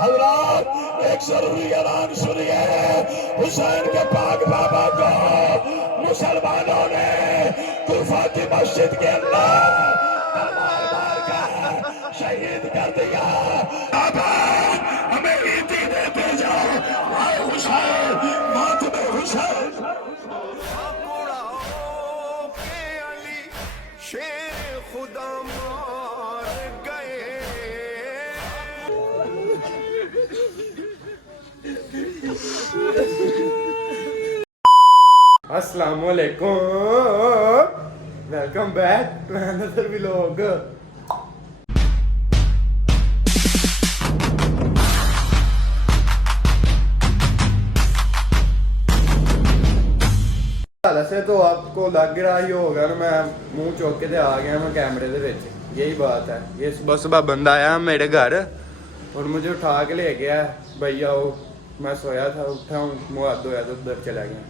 حضرات ایک ضروری اعلان سنیے، حسین کے پاک بابا کو مسلمانوں نے کوفہ کی مسجد کے اندر تلوار مار کر شہید کر دیا۔ بابا ہمیں عیدی دیتے جاؤ، آئے حسین، ماتم حسین۔ شیر خدا مار گئے۔ السلام علیکم، welcome back to another vlog۔ ویسے تو آپ کو لگ رہا ہی ہوگا نا میں منہ چوک کے آ گیا میں کیمرے دے وچ، یہی بات ہے۔ یہ صبح صبح بندہ آیا میرے گھر اور مجھے اٹھا کے لے گیا بھیا، وہ میں سویا تھا، اٹھا ہوں منہ ہاتھ دھویا تو ادھر چلا گیا۔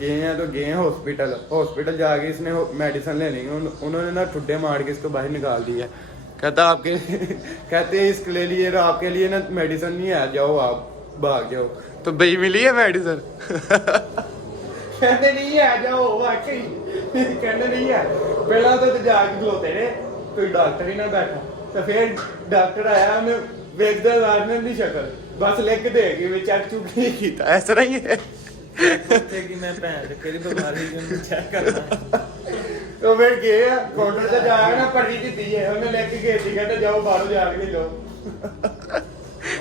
گئے ہیں تو گئے ہیں ہاسپٹل جا کے اس نے میڈیسن لینی، انہوں نے نا ٹھڈے مار کے اس کو باہر نکال دیا۔ کہتا آپ کے کہتے ہیں اس کے لیے آپ کے لیے نا میڈیسن نہیں ہے، جاؤ آپ بھاگ جاؤ۔ تو بھائی ملی ہے میڈیسن؟ کہتے نہیں ہے، جاؤ واقعی کہتے نہیں ہے۔ پہلا تو جا کے کھلوتے رہے، کوئی ڈاکٹر ہی نہ بیٹھا، تو پھر ڈاکٹر آیا، انہیں ویکھدا لازمی نہیں شکل، بس لکھ دے کہ میں چیک چوک نہیں کیتا، اس طرح ہی ہے۔ تو پھر گئے کاؤنٹر سے جا کے نا پٹی دیتی ہے، انہیں لکھ کے گئی، کہتے جاؤ باہر جا کے لو۔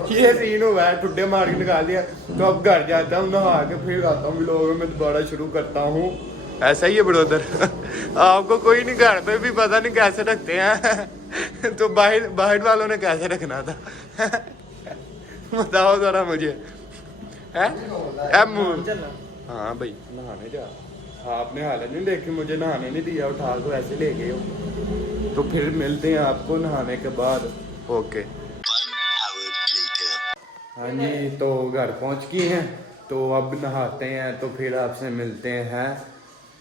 یہ سین ہوا ہے، ٹھڈے مار کے نکال دیا۔ تو اب گھر جاتا ہوں، نہا کے پھر آتا ہوں ولاگ میں دوبارہ شروع کرتا ہوں۔ ایسا ہی ہے برادر، آپ کو کوئی نہیں گھر پہ بھی پتہ نہیں کیسے رکھتے ہیں، تو باہر والوں نے کیسے رکھنا تھا بتاؤ ذرا مجھے۔ ہاں بھائی نہانے جا، آپ نے حالت نہیں دیکھی، مجھے نہانے نہیں دیا، اٹھا کو ایسے لے گئے ہو۔ تو پھر ملتے ہیں آپ کو نہانے کے بعد۔ اوکے ہاں جی، تو گھر پہنچ گئے ہیں، تو اب نہاتے ہیں، تو پھر آپ سے ملتے ہیں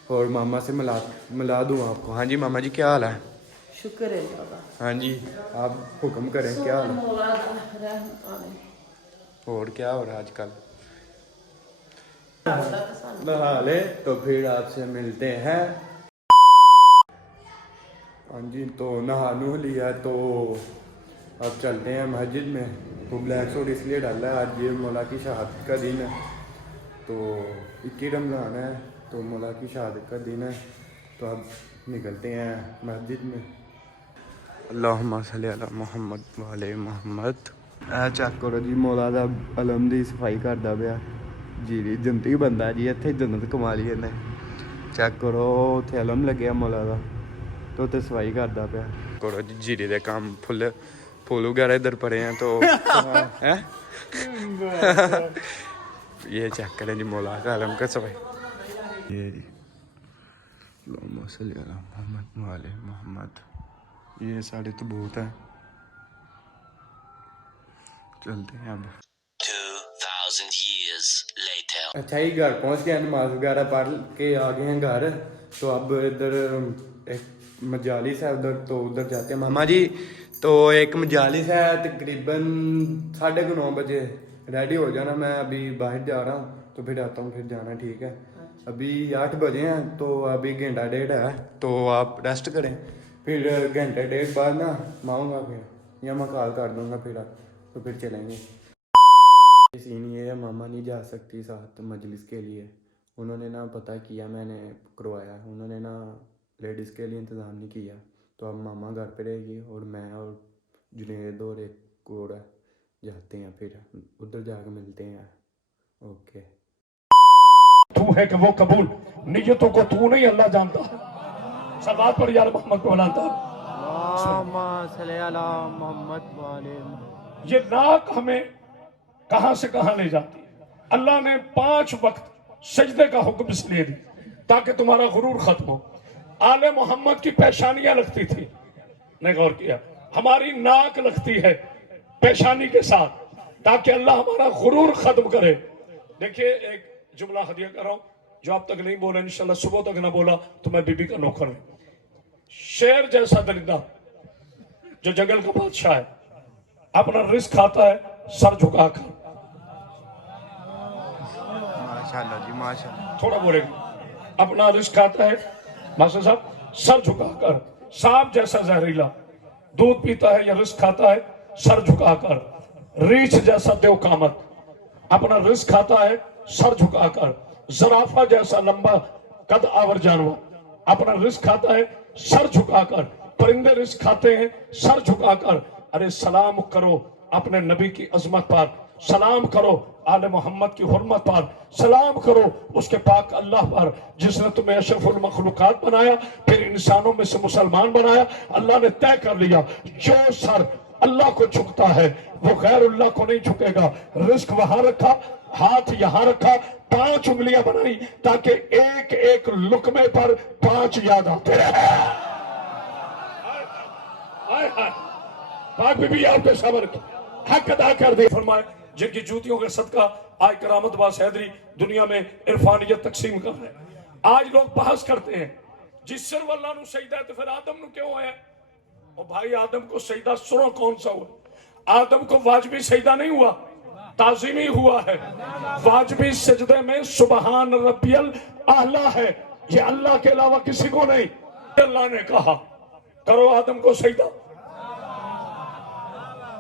اور ماما سے ملا دوں آپ کو۔ ہاں جی ماما جی کیا حال ہے؟ شکر ہے بابا۔ ہاں جی آپ حکم کریں، کیا حال ہے اور کیا ہو رہا ہے آج کل؟ نہا لے تو پھر آپ سے ملتے ہیں۔ ہاں جی تو نہا نو لیا، تو اب چلتے ہیں مسجد میں۔ وہ بلیک سوٹ اس لیے ڈالا ہے، آج یہ مولا کی شہادت کا دن ہے، تو 21 رمضان ہے، تو مولا کی شہادت کا دن ہے، تو اب نکلتے ہیں مسجد میں۔ اللہم صلی علی محمد وعلی محمد۔ چیک کرو جی مولا دا علم دی صفائی کردا پیا جی، جنتی بندہ جی، اتنے جنت کما لی انہیں۔ چیک کرو اتنے علم لگیا مولا دا، تو اتنے صفائی کردا پیا۔ کرو جی جیری دے کام، پھول وغیرہ ادھر پڑے ہیں، تو یہ چیک کریں جی مولا کا علم کا صفائی۔ یہ جی اللہم صلی علی محمد وعلی محمد، یہ ساڑھے تبوت ہیں۔ چلتے ہیں اب۔ اچھا ہی گھر پہنچ گئے، نماز وغیرہ پڑھ کے آ گئے ہیں گھر، تو اب ادھر ایک مجالس ہے ادھر، تو ادھر جاتے ہیں ماما جی۔ تو ایک مجالس ہے تقریباً 9:30 بجے، ریڈی ہو جانا، میں ابھی باہر جا رہا ہوں، تو پھر آتا ہوں، پھر جانا، ٹھیک ہے؟ ابھی 8 بجے ہیں، تو ابھی گھنٹہ ڈیڑھ ہے، تو آپ ریسٹ کریں، پھر گھنٹے ڈیڑھ بعد نا میں آؤں گا، پھر یا میں کال کر دوں گا، پھر تو پھر چلیں گے۔ سین یہ ہے ماما نہیں جا سکتی ساتھ مجلس کے لیے، انہوں نے نا پتہ کیا میں نے کروایا، انہوں نے نا لیڈیز کے لیے انتظام نہیں کیا، تو اب ماما گھر پہ رہے گی، اور میں اور جنید اور ایک اور جاتے ہیں، پھر ادھر جا کے ملتے ہیں۔ اوکے تو ہے کہ وہ قبول نیتوں کو تو نہیں اللہ جانتا۔ صلوات پر یا محمد کو بلاتا۔ اللہم صلی علی محمد وعلی محمد۔ یہ ناک ہمیں کہاں سے کہاں لے جاتی ہے؟ اللہ نے 5 وقت سجدے کا حکم اس لیے دی تاکہ تمہارا غرور ختم ہو۔ آل محمد کی پیشانیاں لگتی تھی، نے غور کیا؟ ہماری ناک لگتی ہے پیشانی کے ساتھ تاکہ اللہ ہمارا غرور ختم کرے۔ دیکھیے ایک جملہ ہدیہ کر رہا ہوں، جو آپ تک نہیں بولا، انشاءاللہ صبح تک نہ بولا تو میں بی بی کا نوکر ہوں۔ شیر جیسا درندہ جو جنگل کا بادشاہ ہے، اپنا رزق کھاتا ہے، सर झुकाकर, माशाल्लाह जी माशाल्लाह। थोड़ा बोलेगा, अपना रिस्क खाता है मास्टर साहब, सर झुकाकर, सांप जैसा जहरीला, दूध पीता है या रिस्क खाता है सर झुकाकर, रीछ जैसा देवकामत, अपना रिस्क खाता है सर झुकाकर, जराफा जैसा लंबा कद आवर जानवर अपना रिस्क खाता है सर झुकाकर, परिंदे रिस्क खाते हैं सर झुकाकर। अरे सलाम करो अपने नबी की अजमत पर, सलाम करो आले मोहम्मद की हुर्मत पर, सलाम करो उसके पाक अल्लाह पर जिसने तुम्हें अशरफुल मखलूकात बनाया, फिर इंसानों में से मुसलमान बनाया। अल्लाह ने तय कर लिया जो सर अल्लाह को झुकता है वो गैरुल्लाह को नहीं झुकेगा। रिस्क वहां रखा, हाथ यहां रखा, 5 उंगलियां बनाई ताकि एक एक लुकमे पर 5 याद आते रहे। पाक बीबी आपके सबर की हक अदा कर दे। फरमाए जिनकी जूतियों का सदका आज करामत बास हैदरी दुनिया में इरफानियत तकसीम कर रहे हैं। आज लोग बहस करते हैं जिस सिर वल्लाह नु सजदा है तो फिर आदम नु क्यों आया? और भाई आदम को सजदा सुनो कौन सा हुआ? आदम को वाजिबी सजदा नहीं हुआ, ताजीमी हुआ है। वाजिबी सजदे में सुबहान रब्बियल आला है, ये अल्लाह के अलावा किसी को नहीं। अल्लाह ने कहा करो आदम को सजदा,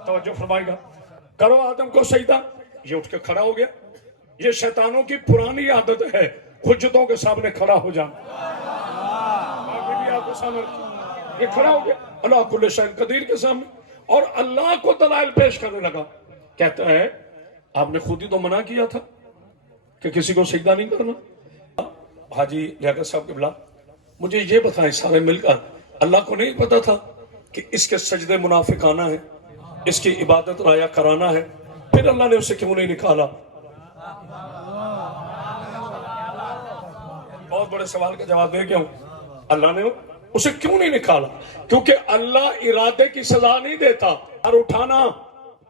तवज्जो फरमाएगा, करो आदम को सजदा, ये उठ के खड़ा हो गया। ये शैतानों की पुरानी आदत है हुज्जतों के सामने खड़ा हो जाना। आपके सामने ये खड़ा हो गया अल्लाह कुल्ले शैइन कदीर के सामने और अल्लाह को दलाइल पेश करने लगा। कहता है आपने खुद ही तो मना किया था कि किसी को सजदा नहीं करना। हाजी लियाकत साहब के बिला मुझे ये बताएं सारे मिलकर, अल्लाह को नहीं पता था कि इसके सजदे मुनाफिकाना है, इसकी इबादत राया कराना है, फिर अल्लाह ने उसे क्यों नहीं निकाला? बहुत बड़े सवाल का जवाब दे क्यों अल्लाह ने उसे क्यों नहीं निकाला? क्योंकि अल्लाह इरादे की सजा नहीं देता। और उठाना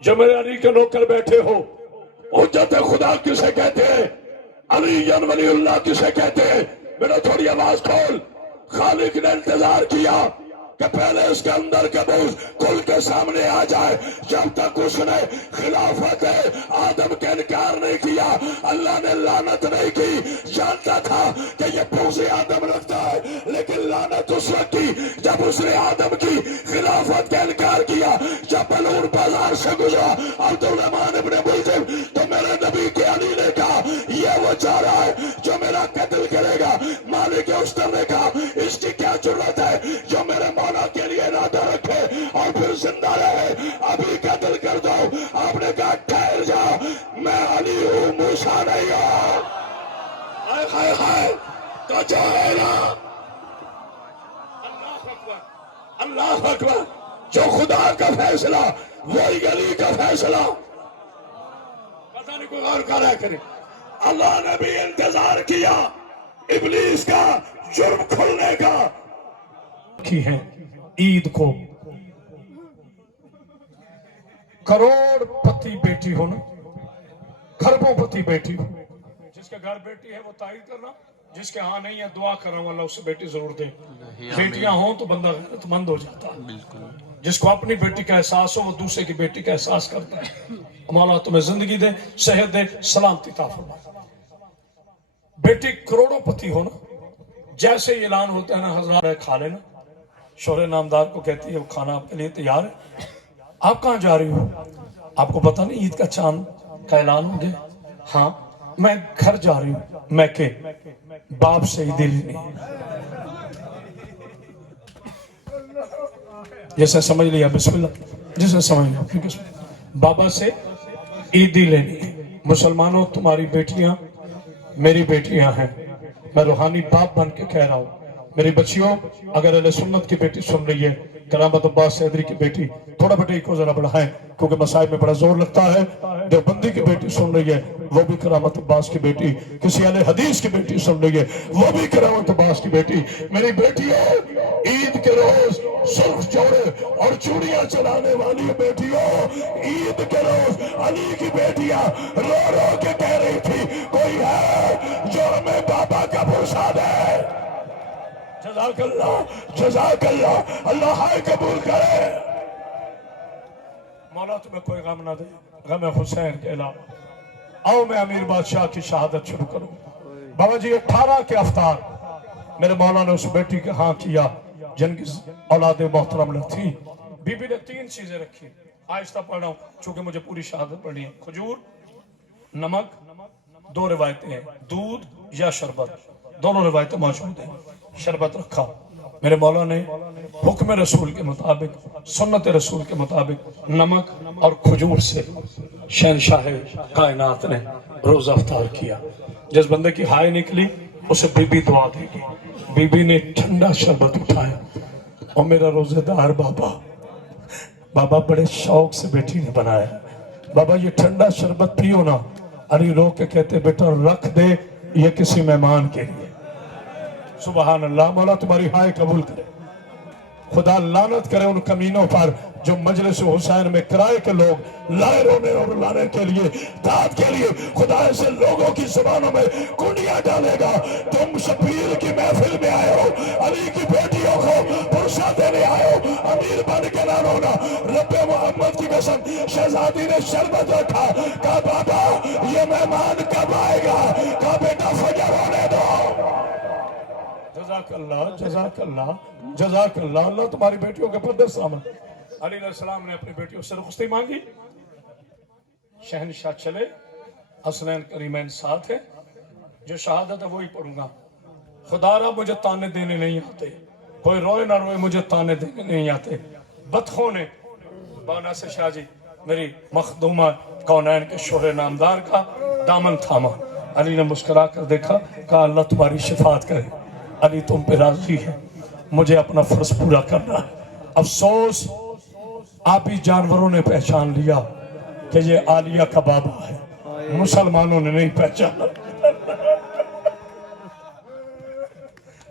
जो मेरे अली के नौकर बैठे हो, हुज्जत खुदा किसे कहते हैं, अली वलीउल्लाह किसे कहते हैं? मेरा थोड़ी आवाज खोल। खालिक ने इंतजार किया कि पहले उसके अंदर के बोझ खुल के सामने आ जाए। जब तक उसने खिलाफत आदम के इनकार नहीं किया, अल्लाह ने लानत नहीं की। जानता था कि ये बोझ आदम रखता है, लेकिन लानत उस वक्त की जब उसने आदम की खिलाफत का इनकार किया। जब बलूर बाजार से गुजरा अब्दुर्रहमान इब्ने मुल्जिम, तो मेरे नबी के अली ने कहा ये वो जा रहा है जो मेरा कत्ल करेगा। मालिक उस्तर ने कहा इसकी क्या जरूरत है जो मेरे मौला के लिए इरादा रखे और फिर जिंदा रहे, अभी कत्ल कर दो। आपने कहा ठहर जाओ, मैं अली हूं, मूसा नहीं हूं। हाय हाय हाय तो जो है ना, अल्लाह अकबर, अल्लाह अकबर, जो खुदा का फैसला वही अली का फैसला। पता नहीं कोई और कर रहा करे। अल्लाह ने भी इंतजार किया इब्लीस का जुर्म खुलने का। की है ईद को करोड़पति बेटी हो ना, खरबोपति बेटी हो, जिसके घर बेटी है वो तारीफ करना, जिसके हाँ नहीं है दुआ करना वाला उससे बेटी जरूर दे। बेटियां हो तो बंदा गैरतमंद हो जाता है। जिसको अपनी बेटी का एहसास हो वो दूसरे की बेटी का एहसास करता है। मौला तुम्हें जिंदगी दे, सेहत दे, सलामती ता फरमाए। बेटी करोड़ोंपति हो ना, जैसे ऐलान होता है ना हजरात खा लेना, शोहरे नामदार को कहती है वो खाना आपके लिए तैयार है। आप कहाँ जा रही हो? आपको पता नहीं ईद का चांद का ऐलान हो गया? हाँ मैं घर जा रही हूँ। मैं के बाप से ईदी लेनी, जैसे समझ लिया बिस्मिल्लाह, जिसे समझ लिया बाबा से ईदी लेनी। मुसलमानों तुम्हारी बेटियां मेरी बेटियां हैं, मैं रूहानी बाप बन के कह रहा हूँ। मेरी बच्चियों अगर अहले सुन्नत की बेटी सुन रही है, करामत अब्बास सैदरी की बेटी, थोड़ा बेटे को जरा बढ़ाएं क्योंकि मसाइब में बड़ा जोर लगता है। देवबंदी की बेटी सुन रही है, वो भी करामत अब्बास की बेटी। किसी अहले हदीस की बेटी सुन रही है, वो भी करामत अब्बास की बेटी। मेरी बेटियों ईद के रोज सुर्ख जोड़े और चूड़ियां चलाने वाली बेटियों, ईद के रोज अली की बेटियां रो रो के कह रही थी कोई है जो हमें बाबा का भूसा दे। जज़ाकल्लाह, जज़ाकल्लाह, अल्लाह हाय कबूल करे। मौला तुम्हें कोई गम ना दे गम हुसैन के अलावा। आओ मैं अमीर बादशाह की शहादत शुरू करूं। बाबा जी 18 के अफ्तार मेरे मौला ने उस बेटी के हाँ किया जिनकी औलाद मोहतरम न थी। बीबी ने 3 चीजें रखी, आहिस्ता पढ़ रहा हूं चूंकि मुझे पूरी शहादत पढ़नी है। खजूर, नमक, 2 रिवायतें हैं, दूध या शरबत, दोनों रिवायतें मौजूद हैं। शरबत रखा, मेरे मौला ने हुक्म रसूल के मुताबिक, सुन्नत रसूल के मुताबिक नमक और खजूर से शहनशाह कायनात ने रोजा अफ्तार किया। जिस बंदे की हाय निकली उसे बीबी दुआ देगी। बीबी ने ठंडा शरबत उठाया और मेरा रोजेदार बाबा बड़े शौक से बेटी ने बनाया, बाबा ये ठंडा शरबत पियो ना। अली रो के कहते बेटा रख दे, ये किसी मेहमान के लिए। सुबहान अल्लाह, मौला तुम्हारी हाय कबूल करे। खुदा लानत करे उन कमीनों पर जो मजलिस हुसैन में किराए के लोग लाए रोने और रुलाने के लिए, दाद के लिए। खुदा ऐसे लोगों की जुबानों में कुंडियां डालेगा। तुम शबीर की महफिल में आए हो, अली की बेटियों को पुरसा देने आए हो, अमीर बन के ना रोना। रब्बे मोहम्मद की कसम, शहजादी ने शरबत रखा, कहा बाबा ये मेहमान कब आएगा, कहा बेटा फजर होने दो। जज़ाकल्लाह जज़ाकल्लाह जज़ाकल्लाह, अल्लाह तुम्हारी बेटियों के पर्दे सलामत। अली अलैहिस्सलाम ने अपनी बेटियों से रुखसती मांगी, शहनशाह चले, हसनैन करीमैन साथ है। जो शहादत है वही पढ़ूंगा। खुदारा मुझे ताने देने नहीं आते, कोई रोए ना रोए मुझे ताने देने नहीं आते। बतखों ने बाना से शाह जी मेरी मखदूमा कौनैन के शोहरे नामदार का दामन थामा। अली ने मुस्कुरा कर देखा, कहा अल्लाह तुम्हारी शिफात करे। अली तुम पे राजी है, मुझे अपना फर्ज पूरा करना है। अफसोस आप ही जानवरों ने पहचान लिया कि ये आलिया का बाबा है, मुसलमानों ने नहीं पहचाना।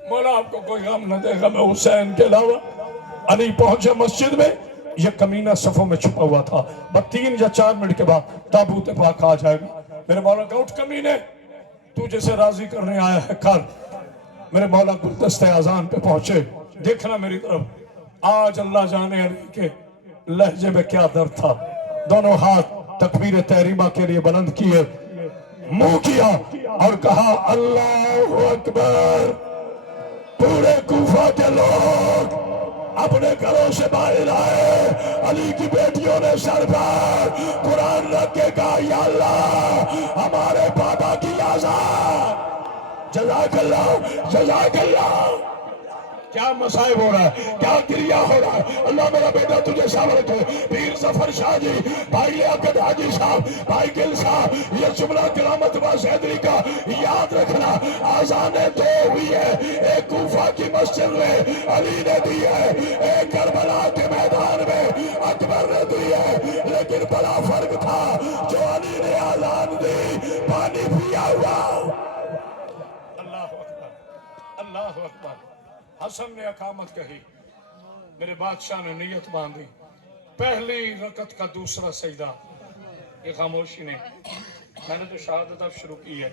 मौला आपको कोई गम न देगा मैं हुसैन के अलावा। अली पहुंचे मस्जिद में, ये कमीना सफों में छुपा हुआ था। बस 3 या 4 मिनट के बाद ताबूत पाक आ जाएगा। मेरे मौला का उठ कमीने, तू जैसे राजी करने आया है कर। मेरे मौला गुलदस्ते आजान पे पहुंचे, देखना मेरी तरफ। आज अल्लाह जाने अली के लहजे में क्या दर्द था। दोनों हाथ तकबीर तहरीमा के लिए बुलंद किए, मुंह किया और कहा अल्लाहु अकबर। पूरे कूफा के लोग अपने घरों से बाहर आए। अली की बेटियों ने सर पर कुरान रख के कहा या अल्लाह हमारे बाबा की आजाद। जज़ाकल्लाह जज़ाकल्लाह। क्या मसाइब हो रहा है, क्या क्रिया हो रहा है। अल्लाह मेरा बेटा तुझे सामने रखे। पीर जफर शाह जी, भाई लियाकत हाजी साहब, भाई गिल साहब, ये जुमला करामत हैदरी का याद रखना। आजाने 2 हुई है, एक कूफा की मस्जिद में अली ने दी है, एक करबला के मैदान में अकबर ने दी है। लेकिन बड़ा फर्क था, जो अली ने आजान दी पानी पिया हुआ। अल्लाह अकबर अल्लाह अकबर। हसन ने अकामत कही, मेरे बादशाह ने नियत बांधी। पहली रकत का दूसरा सजदा, ये खामोशी ने। मैंने तो शहादत अब शुरू की है,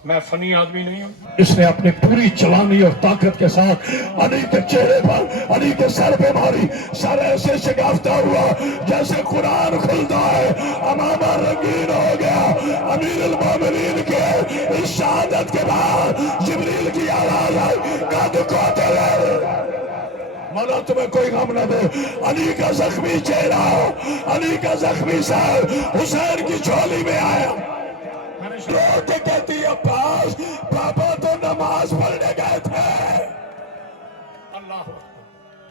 मैं फनी आदमी नहीं हूँ। इसने अपनी पूरी जवानी और ताकत के साथ अली के चेहरे पर, अली के सर पे मारी। सर ऐसे शिगाफ्ता हुआ जैसे कुरान खुलता है, अमामा रंगीन हो गया। अमीर अल मोमिनीन के इस शहादत के बाद जिब्रील की आवाज आई, कद क़ातिल। मौला तुम्हें कोई गम न दे। अली का जख्मी चेहरा, अली का जख्मी सर हुसैन की झोली में आया। मैंने कहती अब्बास पापा तो नमाज पढ़ने गए थे। अल्लाह अकबर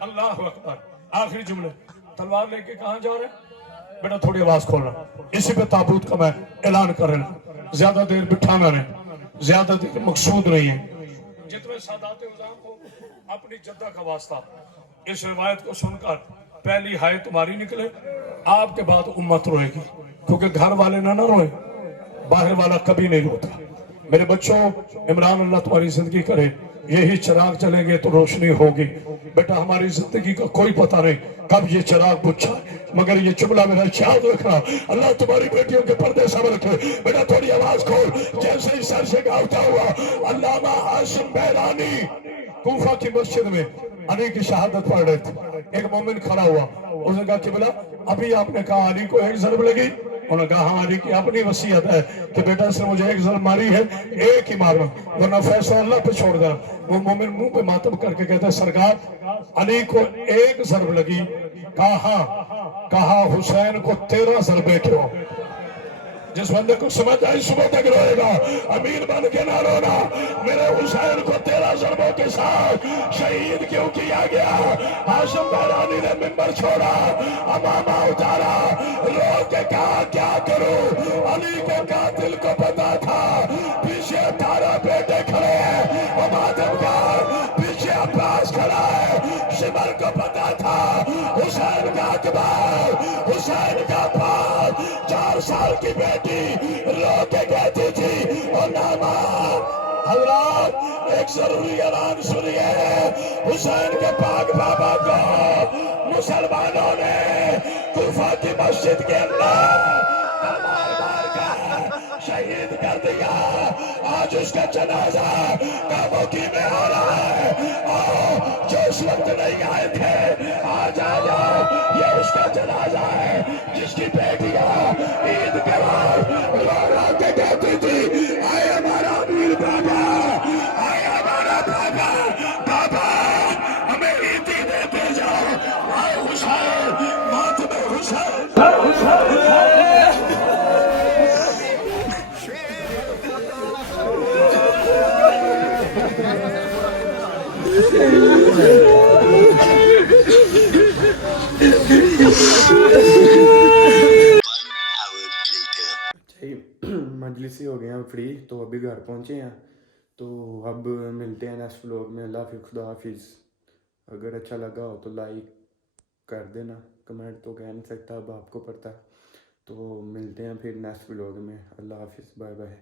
अल्लाह अकबर। आखिरी जुमले, तलवार लेके कहाँ जा रहे हैं बेटा, थोड़ी आवाज खोलना। इसी पे ताबूत का मैं ऐलान कर रहा, ज्यादा देर बिठाना नहीं, ज्यादा देर मकसूद नहीं है। जितने सादात उज़ाम को अपनी जद्दा का वास्ता, इस रिवायत को सुनकर पहली हाय तुम्हारी निकले, आपके बाद उम्मत रोएगी। क्योंकि घर वाले ना रोए, बाहर वाला कभी नहीं रोता। मेरे बच्चों, इमरान अल्लाह तुम्हारी जिंदगी करे, यही चिराग जलेंगे तो रोशनी होगी। बेटा हमारी जिंदगी का कोई पता नहीं कब ये चिराग बुझा, मगर ये जुमला मेरा याद रखना। अल्लाह तुम्हारी बेटियों के पर्दे सब रखे। बेटा थोड़ी आवाज खोल। जैसे ही सर से गाता हुआ अल्लामा हाशिम बैरानी कूफा की मस्जिद में अली की शहादत पढ़ रहे थे। एक मोमिन खड़ा हुआ, اس نے کہا قبلہ ابھی آپ نے کہا علی کو ایک ضرب لگی؟ انہوں نے کہا ہاں علی کی اپنی وصیت ہے کہ بیٹا اس نے مجھے ایک ضرب ماری ہے ایک ہی مارنا ورنہ فیصلہ اللہ پہ چھوڑ دینا۔ وہ مومن منہ پہ ماتم کر کے کہتا ہے سرکار علی کو ایک ضرب لگی؟ کہا ہاں۔ کہا حسین کو 13 ضربے کیوں؟ جس بندے کو سمجھ آئی صبح تک روئے گا، امیر بن کے نہ رونا۔ میرے حسین کو 13 ضربوں کے ساتھ شہید کیوں کیا گیا؟ ہاشم بحرانی نے منبر چھوڑا، امامہ اتارا، رو کے کہا کیا کروں؟ علی کے قاتل کو پتا تھا پیچھے 18 بیٹے کھڑے ہیں، ماتم کار پیچھے عباس کھڑا ہے، شمر کو پتا تھا حسین کا اکبر، حسین کا باپ 4 سال کی بیٹی رو کے کہتی تھی او ناما۔ حضرات ایک ضروری اعلان سنیے، حسین کے پاک بابا کو مسلمانوں نے کوفہ کی مسجد کے اندر تلوار مار کر شہید کر دیا۔ آج اس کا جنازہ کاموکی میں آ رہا ہے، آؤ جو اس وقت نہیں آئے تھے آج آ جاؤ، یہ اس کا جنازہ ہے جس کی بیٹیاں عید کے بعد رو رو کے کہتی تھی آئے ہمارا امیر بابا، آئے ہمارا بابا، بابا ہمیں عیدی دیتے جاؤ، آئے حسین ماتم حسین۔ مجلسی ہو گئے ہیں فری، تو ابھی گھر پہنچے ہیں، تو اب ملتے ہیں نیکسٹ ولاگ میں۔ اللہ حافظ، خدا حافظ۔ اگر اچھا لگا ہو تو لائک کر دینا، کمنٹ تو کہہ نہیں سکتا اب آپ کو پڑتا، تو ملتے ہیں پھر نیکسٹ ولاگ میں۔ اللہ حافظ، بائے بائے۔